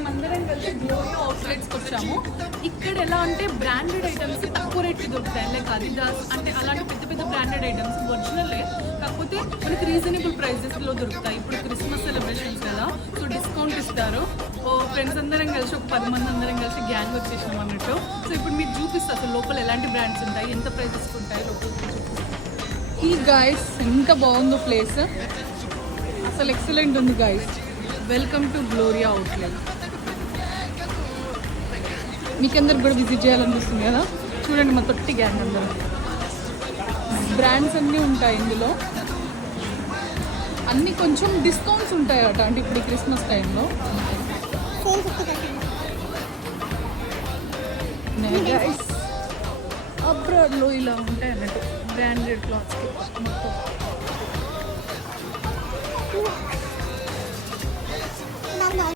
మేమందరం కలిసి గ్లోరియా అవుట్లెట్స్కి వచ్చాము. ఇక్కడ ఎలా అంటే బ్రాండెడ్ ఐటమ్స్ తక్కువ రేట్కి దొరుకుతాయి. లైక్ అడిడాస్ అంటే అలాంటి పెద్ద పెద్ద బ్రాండెడ్ ఐటమ్స్ ఒరిజినలే, కాకపోతే మనకి రీజనబుల్ ప్రైజెస్లో దొరుకుతాయి. ఇప్పుడు క్రిస్మస్ సెలబ్రేషన్స్ కదా, సో డిస్కౌంట్ ఇస్తారు. ఓ ఫ్రెండ్స్ అందరం కలిసి ఒక 10 మంది అందరం కలిసి గ్యాంగ్ వచ్చేసినాం అన్నట్టు. సో ఇప్పుడు మీకు చూపిస్తా అసలు లోపల ఎలాంటి బ్రాండ్స్ ఉంటాయి, ఎంత ప్రైజెస్ ఉంటాయి లోపల. ఈ గాయస్ ఎంత బాగుందో ప్లేస్, అసలు ఎక్సలెంట్ ఉంది guys. Welcome to Gloria outlet. మీకందరికి కూడా విజిట్ చేయాలనిపిస్తుంది కదా. చూడండి మా తొట్టి గ్యాంగ్ అందరూ. బ్రాండ్స్ అన్నీ ఉంటాయి ఇందులో, అన్నీ కొంచెం డిస్కౌంట్స్ ఉంటాయట అంటే ఇప్పుడు క్రిస్మస్ టైంలో. అబ్రాడ్లో ఇలా ఉంటాయి అన్నట్టు బ్రాండెడ్ క్లాత్స్కి మొత్తం.